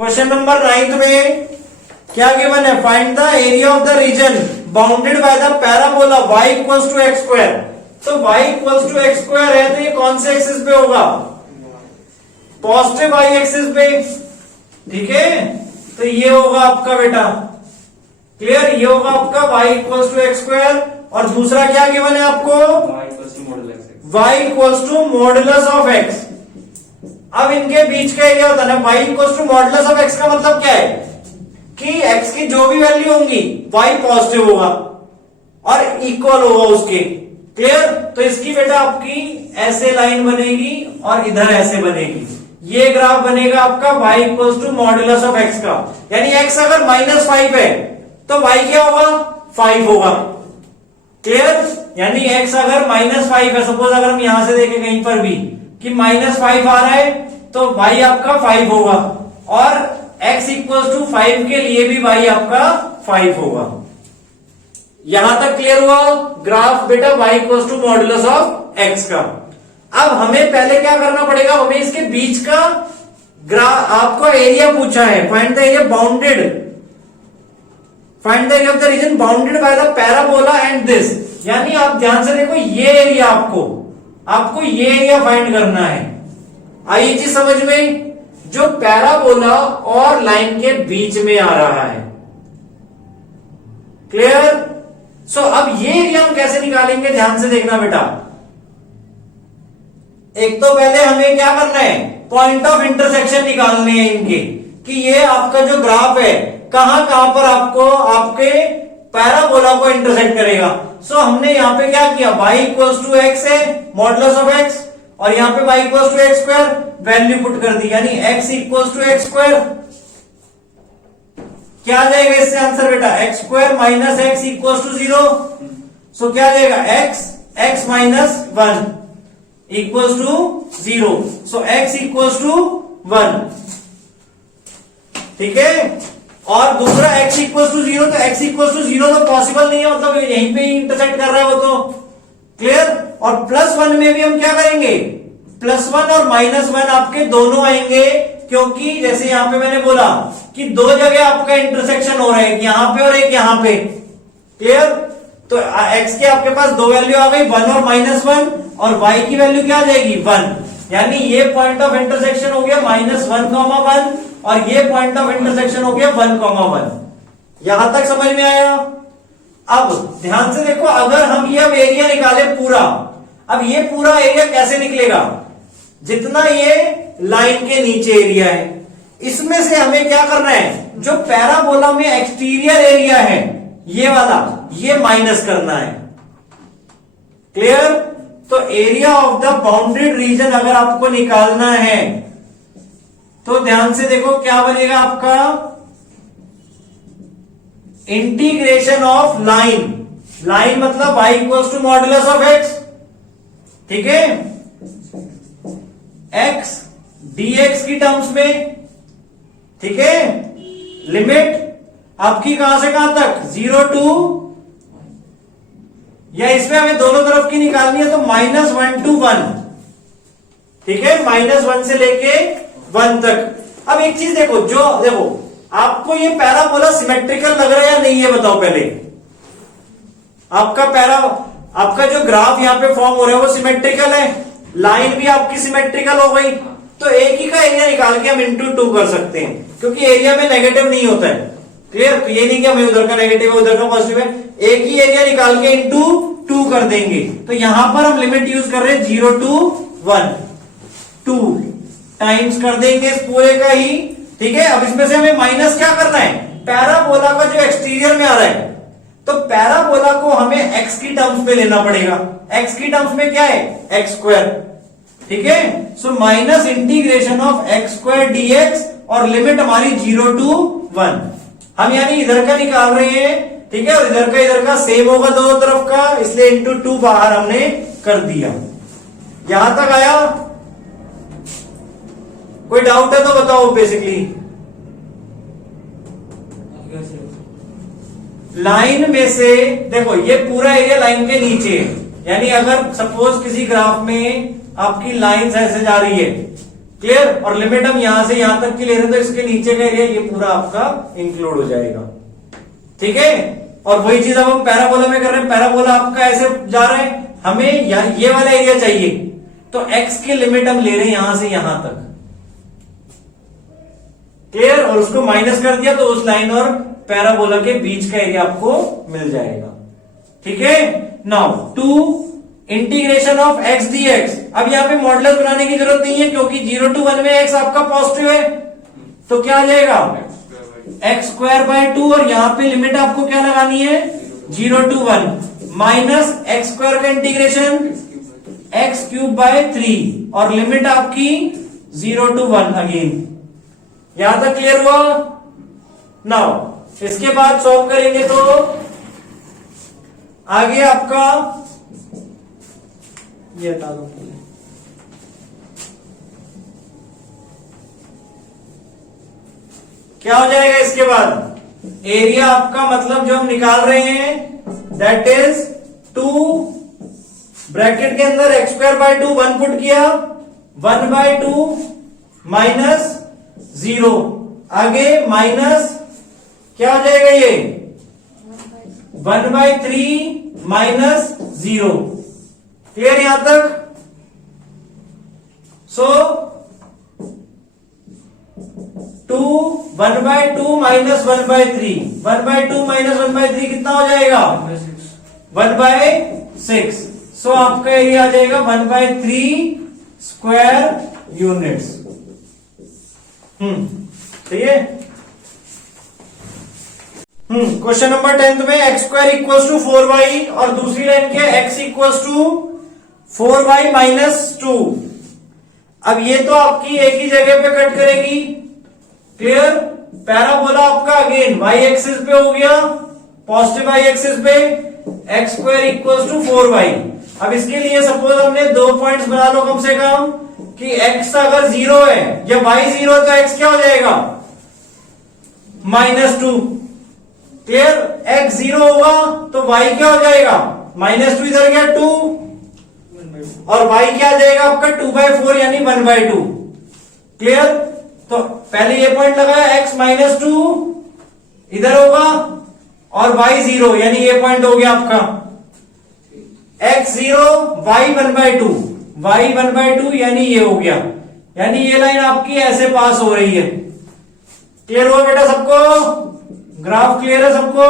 Question number 9 में क्या given है? Find the area of the region bounded by the parabola y equals to x square. तो y equals to x square है तो ये कौन से एक्सिस पे होगा? पॉजिटिव y एक्सिस पे। ठीक है, तो ये होगा आपका बेटा, क्लियर, ये होगा आपका y equals to x square. और दूसरा क्या गिवन है आपको? y equals to modulus of x। अब इनके बीच का एरिया होता है ना, y equals to modulus of x का मतलब क्या है कि x की जो भी वैल्यू होंगी y पॉजिटिव होगा और इक्वल होगा उसके, क्लियर। तो इसकी बेटा आपकी ऐसे लाइन बनेगी और इधर ऐसे बनेगी। ये ग्राफ बनेगा आपका y equals to modulus of x का, यानी x अगर -5 है तो y क्या होगा? 5 होगा, क्लियर। यानी x अगर -5 है, सपोज अगर हम यहां से देखें कहीं पर भी कि -5 आ रहा है तो y आपका 5 होगा, और x इक्वल्स टू 5 के लिए भी y आपका 5 होगा। यहां तक क्लियर हुआ ग्राफ बेटा y equals to modulus of x का। अब हमें पहले क्या करना पड़ेगा? हमें इसके बीच का ग्राफ, आपको एरिया पूछा है, find the area bounded, find the area of the region bounded by the parabola and this. यानी आप ध्यान से देखो, ये एरिया आपको ये एरिया फाइंड करना है। आइए जी समझ में, जो पैराबोला और लाइन के बीच में आ रहा है, क्लियर। सो अब ये एरिया हम कैसे निकालेंगे? ध्यान से देखना बेटा। एक तो पहले हमें क्या करना है? पॉइंट ऑफ इंटरसेक्शन निकालने हैं इनके, कि ये आपका जो ग्राफ है कहां कहां पर आपको आपके पैराबोला को इंटरसेक्ट करेगा। सो हमने यहां पे क्या किया? y इक्वल्स टू एक्स है, मॉडुलस ऑफ x, और यहां पे y equals to x square value put कर दी, यानी x equals to x square. क्या आ जाएगा इससे आंसर बेटा? X square minus x equals to 0। So क्या आ जाएगा? x minus 1 equals to 0। So x equals to 1, ठीक है। और दूसरा x इक्वल्स टू 0, तो x इक्वल्स टू 0 तो पॉसिबल नहीं है, मतलब यहीं पे ही इंटरसेक्ट कर रहा है वो तो, क्लियर। और +1 में भी हम क्या करेंगे? +1 और -1 आपके दोनों आएंगे, क्योंकि जैसे यहां पे मैंने बोला कि दो जगह आपका इंटरसेक्शन हो रहा है, एक यहां पे और एक यहां पे, क्लियर। तो x के आपके पास दो वैल्यू आ गई, 1 और -1, और y की वैल्यू क्या आ जाएगी? 1। यानी ये पॉइंट ऑफ इंटरसेक्शन हो गया -1, और ये पॉइंट ऑफ इंटरसेक्शन हो गया 1, यहां तक समझ में आया? अब ध्यान से देखो, अगर हम ये अब एरिया निकाले पूरा, अब ये पूरा एरिया कैसे निकलेगा? जितना ये लाइन के नीचे एरिया है, इसमें से हमें क्या करना है? जो पैराबोला में एक्सटीरियर एरिया है ये वाला, ये माइनस करना है, क्लियर। तो area of the bounded reason अगर आपको निकालना है तो ध्यान से देखो क्या बनेगा आपका? इंटीग्रेशन ऑफ लाइन मतलब y equals to modulus of x, ठीक है, x dx की टर्म्स में, ठीक है। लिमिट आपकी कहां से कहां तक? 0 टू, या इसमें हमें दोनों तरफ की निकालनी है तो -1 to 1, ठीक है, -1 से लेके 1 तक। अब एक चीज देखो, देखो आपको ये पैराबोला सिमेट्रिकल लग रहा है या नहीं, ये बताओ पहले। आपका जो ग्राफ यहां पे फॉर्म हो रहा है वो सिमेट्रिकल है, लाइन भी आपकी सिमेट्रिकल हो गई, तो एक ही का एरिया निकाल के हम इंटू 2 कर सकते हैं, क्योंकि एरिया में नेगेटिव नहीं होता है, क्लियर। तो ये नहीं कि हमें उधर का नेगेटिव है उधर का पॉजिटिव है, एक ही एरिया निकाल के इंटू 2 कर देंगे। तो यहां पर हम लिमिट यूज कर रहे हैं 0 to 1, 2 टाइम्स कर देंगे इस पूरे का ही, ठीक है। अब इसमें से हमें माइनस क्या करना है? पैराबोला का जो एक्सटीरियर में आ रहा है, तो पैराबोला को हमें x की टर्म्स में लेना पड़ेगा। x की टर्म्स में क्या है? एक्स स्क्वायर, ठीक है। So minus integration of x square dx, और लिमिट हमारी 0 to 1। हम यानी इधर का निकाल रहे हैं, ठीक है, और इधर का सेम होगा दोनों तरफ का, इसलिए इंटू 2 बाहर हमने कर दिया। यहां तक आया? कोई डाउट है तो बताओ। बेसिकली लाइन में से देखो, ये पूरा एरिया लाइन के नीचे है, यानी अगर सपोज किसी ग्राफ में आपकी लाइंस ऐसे जा रही है, क्लियर। और लिमिट हम यहां से यहां तक की ले रहे हैं तो इसके नीचे का एरिया ये पूरा आपका इंक्लूड हो जाएगा, ठीक है। और वही चीज अब हम पैराबोला में कर रहे हैं, पैराबोला आपका ऐसे जा रहा है, हमें ये वाला एरिया चाहिए, तो x की लिमिट हम ले रहे हैं यहां से यहां तक, क्लियर। और उसको माइनस कर दिया तो उस लाइन और पैराबोला के बीच का एरिया आपको मिल जाएगा, ठीक है। Now to integration of x dx। अब यहां पे मॉडुलस बनाने की जरूरत नहीं है क्योंकि 0 to 1 में x आपका पॉजिटिव है, तो क्या आ जाएगा x²/2 और यहां पे लिमिट आपको क्या लगानी है 0 to 1 माइनस x² का इंटीग्रेशन x³/3 और लिमिट आपकी 0 to 1 अगेन। यहां तक क्लियर हुआ। नाउ इसके बाद सॉल्व करेंगे तो आगे आपका ये हटा दो, क्या हो जाएगा इसके बाद एरिया आपका, मतलब जो हम निकाल रहे हैं दैट इज 2 ब्रैकेट के अंदर x²/2 1 पुट किया 1/2 माइनस 0 आगे माइनस क्या हो जाएगा ये 1/3 माइनस 0, क्लियर यहां तक। सो 2 1/2 माइनस 1/3 1/2 माइनस 1/3 कितना हो जाएगा 1/6। सो आपका एरिया आ जाएगा 1/3 स्क्वायर यूनिट्स। ठीक है। क्वेश्चन नंबर 10 में x² इक्वल टू 4y और दूसरी लाइन क्या x equal to 4y minus 2। अब ये तो आपकी एक ही जगह पे कट करेगी, क्लियर। पैराबोला आपका अगेन y एक्सिस पे हो गया, पॉजिटिव y एक्सिस पे x² इक्वल टू 4y। अब इसके लिए सपोज हमने 2 पॉइंट्स बना लो कम से कम कि x अगर 0 है या y 0 है तो x क्या हो जाएगा -2, क्लियर। x 0 होगा तो y क्या हो जाएगा -2 इधर गया 2 और y क्या आ जाएगा आपका 2/4 यानी 1/2, क्लियर। तो पहले ये पॉइंट लगाया x -2 इधर होगा और y 0 यानी ये पॉइंट हो गया आपका x 0 y 1/2 y 1/2 यानी ये हो गया, यानी ये लाइन आपकी ऐसे पास हो रही है। क्लियर हुआ बेटा सबको, ग्राफ क्लियर है सबको।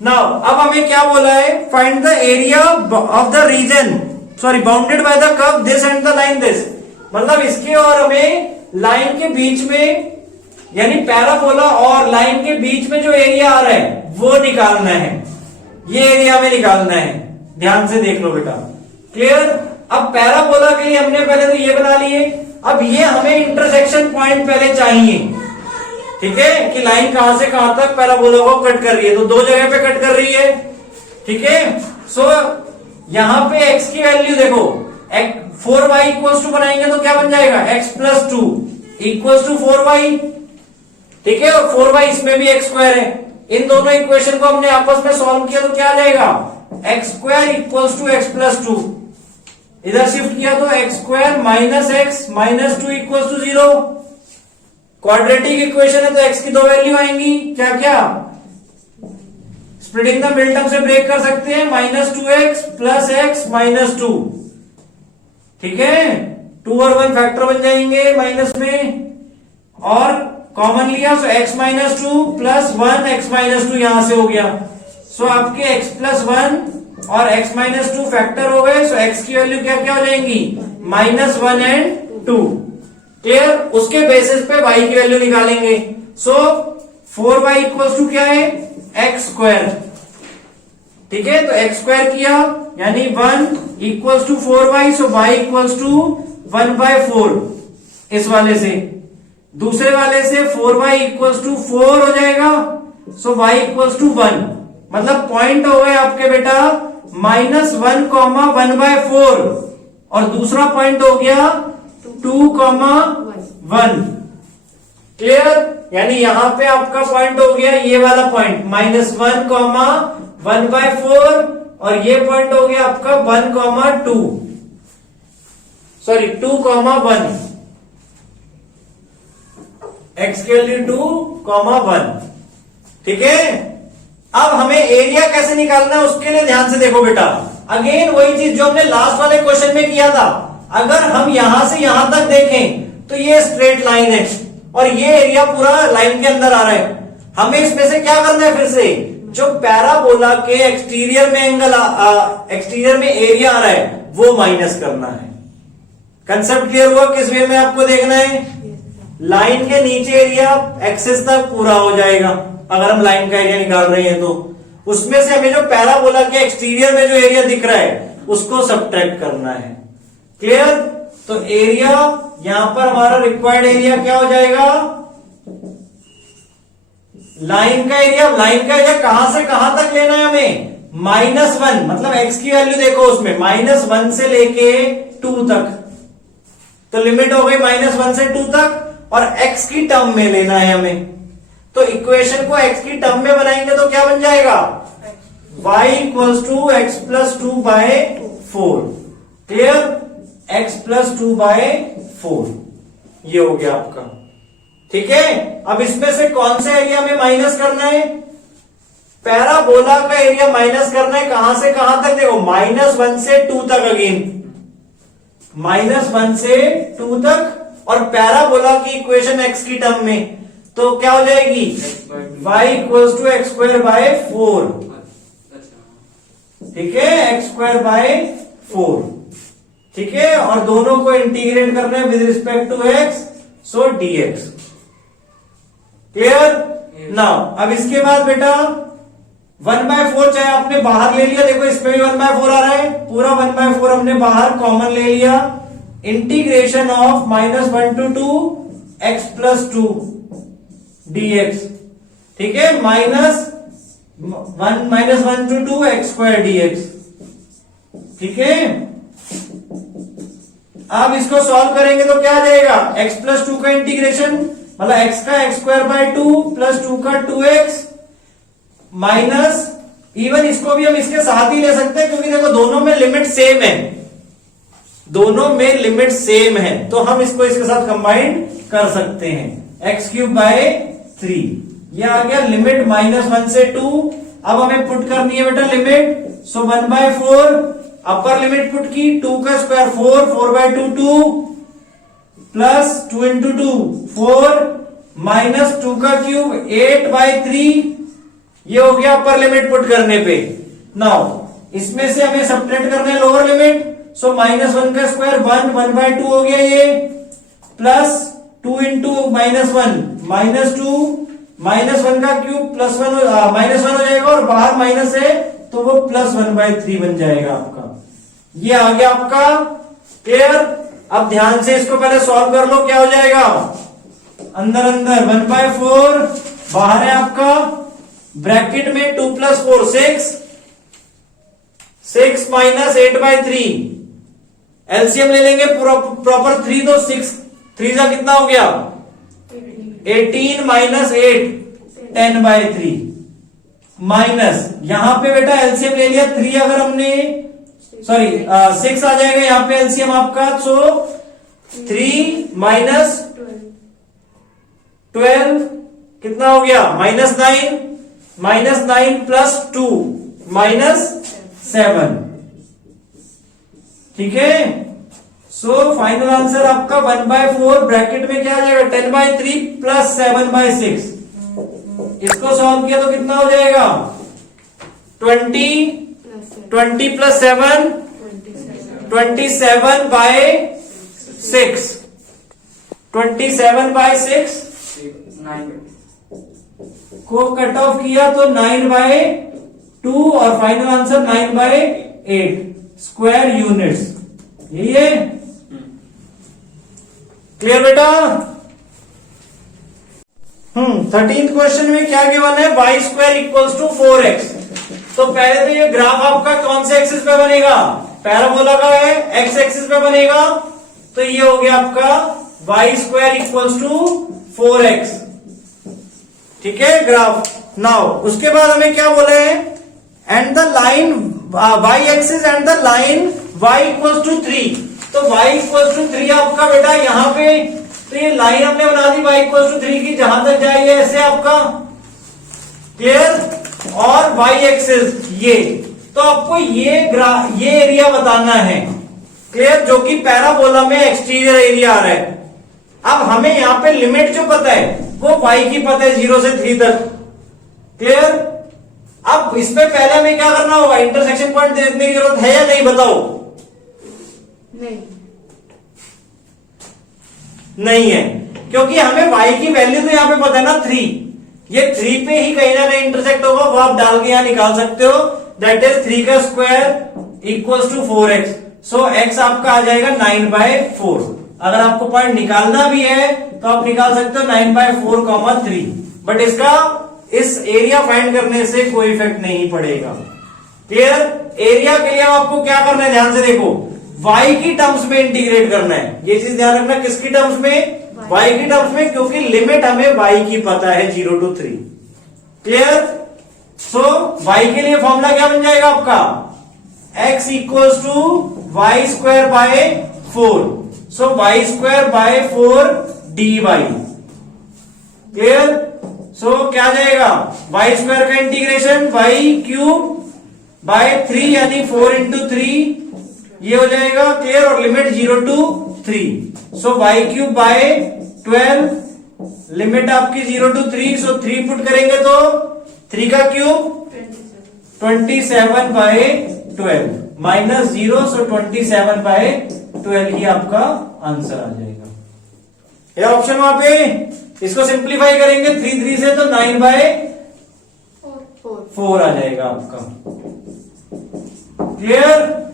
नाउ अब हमें क्या बोला है, find the area of the region bounded by the curve this and the line this. मतलब इसके और हमें लाइन के बीच में यानी पैराबोला और लाइन के बीच में जो एरिया आ रहा है वो निकालना है, ये एरिया हमें निकालना है। ध्यान से देख लो बेटा, क्लियर। अब पैराबोला के लिए हमने पहले तो ये बना लिए, अब ये हमें इंटरसेक्शन पॉइंट पहले चाहिए, ठीक है, कि लाइन कहां से कहां तक पैराबोला को कट कर रही है, तो 2 जगह पे कट कर रही है, ठीक है। सो यहां पे x की वैल्यू देखो 4y इक्वल टू बनाएंगे तो क्या बन जाएगा x+2 इक्वल टू 4y, ठीक है। और 4y इसमें भी x² है, इन दोनों इक्वेशन को हमने आपस में सॉल्व किया तो क्या आ जाएगा x² इक्वल टू x+2, इधर शिफ्ट किया तो x² minus x minus 2 equal to 0। Quadratic equation है तो x की 2 वैल्यू आएंगी, क्या क्या स्प्लिटिंग द मिडिल टर्म से ब्रेक कर सकते हैं, -2x प्लस x माइनस 2, ठीक है। 2 और 1 फैक्टर बन जाएंगे माइनस में और कॉमन लिया तो x minus 2 plus 1 x minus 2 यहां से हो गया। सो आपके x+1 और x माइनस 2 फैक्टर हो गए, सो x की वैल्यू क्या क्या हो जाएंगी -1 एंड 2, क्लियर। उसके बेसिस पे y की वैल्यू निकालेंगे। सो 4y इक्वल टू क्या है x², ठीक है। तो x² किया यानी 1 equal to 4y, so y equal to 1/4 इस वाले से, दूसरे वाले से 4y इक्वल टू 4 हो जाएगा, सो y इक्वल टू 1। मतलब पॉइंट हो गए आपके बेटा -1, 1/4 और दूसरा पॉइंट हो गया 2,1, क्लियर। यानी यहां पे आपका पॉइंट हो गया ये वाला पॉइंट -1, 1/4 और ये पॉइंट हो गया आपका 1,2। सॉरी 2,1, x की वैल्यू 2,1। ठीक है, अब हमें एरिया कैसे निकालना है उसके लिए ध्यान से देखो बेटा। अगेन वही चीज जो हमने लास्ट वाले क्वेश्चन में किया था। अगर हम यहां से यहां तक देखें तो ये स्ट्रेट लाइन है और ये एरिया पूरा लाइन के अंदर आ रहा है। हमें इसमें से क्या करना है, फिर से जो पैराबोला के एक्सटीरियर में एक्सटीरियर में एरिया आ रहा है वो माइनस करना है। कंसेप्ट क्लियर हुआ? किस वे में आपको देखना है, लाइन के नीचे एरिया एक्सिस तक पूरा हो जाएगा। अगर हम लाइन का एरिया निकाल रहे हैं तो उसमें से हमें जो पैराबोला के एक्सटीरियर में जो एरिया दिख रहा है उसको सब्ट्रैक्ट करना है। क्लियर? तो एरिया यहां पर हमारा रिक्वायर्ड एरिया क्या हो जाएगा, लाइन का एरिया। लाइन का एरिया कहां से कहां तक लेना है हमें, -1, मतलब x की वैल्यू देखो उसमें -1 से लेके 2 तक, तो लिमिट हो गई -1 से 2 तक, और x की टर्म में लेना है हमें। तो इक्वेशन को x की टर्म में बनाएंगे तो क्या बन जाएगा, y = x + 2/4। क्लियर? x + 2/4 ये हो गया आपका। ठीक है, अब इसमें से कौन सा एरिया में माइनस करना है, पैराबोला का एरिया माइनस करना है। कहां से कहां तक देखो, -1 से 2 तक, अगेन -1 से 2 तक, और पैराबोला की इक्वेशन x की टर्म में, तो क्या हो जाएगी, y = x²/4। ठीक है, x²/4। ठीक है, और दोनों को इंटीग्रेट करना है with respect to x, so dx। Clear? Now अब इसके बाद बेटा 1/4 चाहे आपने बाहर ले लिया, देखो इसमें भी 1/4 आ रहा है, पूरा 1/4 हमने बाहर कॉमन ले लिया। Integration of -1 to 2 x + 2 dx। ठीक है, -1 to 2 x² dx। ठीक है, अब इसको सॉल्व करेंगे तो क्या आ जाएगा, x + 2 का इंटीग्रेशन, मतलब x का x²/2 + 2 का 2x, माइनस, इवन इसको भी हम इसके साथ ही ले सकते हैं क्योंकि देखो दोनों में लिमिट सेम है, दोनों में लिमिट सेम है, तो हम इसको इसके साथ कंबाइन कर सकते हैं। x³/3 ये आ गया लिमिट -1 से 2। अब हमें पुट करनी है बेटा लिमिट, सो 1/4 अपर लिमिट पुट की, 2 का स्क्वायर 4, 4/2 2 प्लस 2 × 2 4 माइनस 2 का क्यूब 8/3, ये हो गया अपर लिमिट पुट करने पे। नाउ इसमें से हमें सब्ट्रैक्ट करना है लोअर लिमिट, सो -1 का स्क्वायर 1, 1/2 हो गया ये, प्लस 2 × -1 -2, -1 का क्यूब +1 -1 हो जाएगा, और बाहर माइनस है तो वो +1/3 बन जाएगा आपका। ये आ गया आपका। क्लियर? अब ध्यान से इसको पहले सॉल्व कर लो, क्या हो जाएगा, अंदर 1/4, बाहर है आपका ब्रैकेट में 2 + 4 6, 6 - 8/3, एलसीएम ले लेंगे प्रॉपर 3, तो 6 3 का कितना हो गया, 18 - 8 10/3, माइनस यहां पे बेटा एलसीएम ले लिया 3, अगर हमने 6 आ जाएगा यहां पे एलसीएम आपका, सो 3 - 12 कितना हो गया, -9 + 2 -7। ठीक है, सो फाइनल आंसर आपका 1/4 ब्रैकेट में क्या आ जाएगा, 10/3 + 7/6। इसको सॉल्व किया तो कितना हो जाएगा, 20 + 7 27/6, 27/6 को कट ऑफ किया तो 9/2, और फाइनल आंसर 9/8 स्क्वायर यूनिट्स। यही है। क्लियर बेटा? 13th क्वेश्चन में क्या गिवन है, y² = 4x। तो पहले तो ये ग्राफ आपका कौन से एक्सिस पे बनेगा, पैराबोला का है, x एक्सिस पे बनेगा, तो ये हो गया आपका y² = 4x। ठीक है, ग्राफ। नाउ उसके बाद हमें क्या बोला है, and the line y axis and the line y = 3, तो y इक्वल टू 3 आपका बेटा यहाँ पे, तो ये लाइन हमने बना दी y इक्वल टू 3 की, जहां तक जाए ऐसे आपका, क्लियर। और y एक्सिस ये, तो आपको ये एरिया बताना है, क्लियर, जो कि पैराबोला में एक्सटीरियर एरिया आ रहा है। अब हमें यहाँ पे लिमिट जो पता है वो y की पता है 0 से 3 तक, क्लियर। अब इसमें पहले हमें क्या करना होगा, इंटरसेक्शन पॉइंट देखने की जरूरत है या नहीं, बताओ। नहीं है, क्योंकि हमें y की वैल्यू तो यहाँ पे पता है ना 3, ये 3 पे ही कहीं ना कहीं इंटरसेक्ट होगा, वो आप डाल के यहां निकाल सकते हो, दैट इज 3 का square equals to 4x। So x आपका आ जाएगा 9/4। अगर आपको पॉइंट निकालना भी है तो आप निकाल सकते हो 9/4, 3, बट इसका इस एरिया फाइंड करने से कोई इफेक्ट नहीं पड़ेगा, क्लियर। एरिया के लिए आपको क्या करना है, ध्यान से देखो, y की टर्म्स में इंटीग्रेट करना है, ये चीज ध्यान रखना, किसकी टर्म्स में, y की टर्म्स में, क्योंकि लिमिट हमें y की पता है 0 to 3, क्लियर। सो y के लिए फॉर्मूला क्या बन जाएगा आपका, x equals to y square by 4, so y square by 4 dy, clear. सो क्या जाएगा, वाई स्क्वायर का इंटीग्रेशन वाई क्यूब बाय 3 यानी 4 into 3 ये हो जाएगा, क्लियर, और limit 0 to 3, so y cube by 12, limit आपकी 0 to 3, सो 3 पुट करेंगे तो 3 का क्यूब 27/12 माइनस 0, सो 27/12 ही आपका आंसर आ जाएगा। ये ऑप्शन वहां पे, इसको सिंप्लीफाई करेंगे 3 से तो 9/4 आ जाएगा आपका, क्लियर।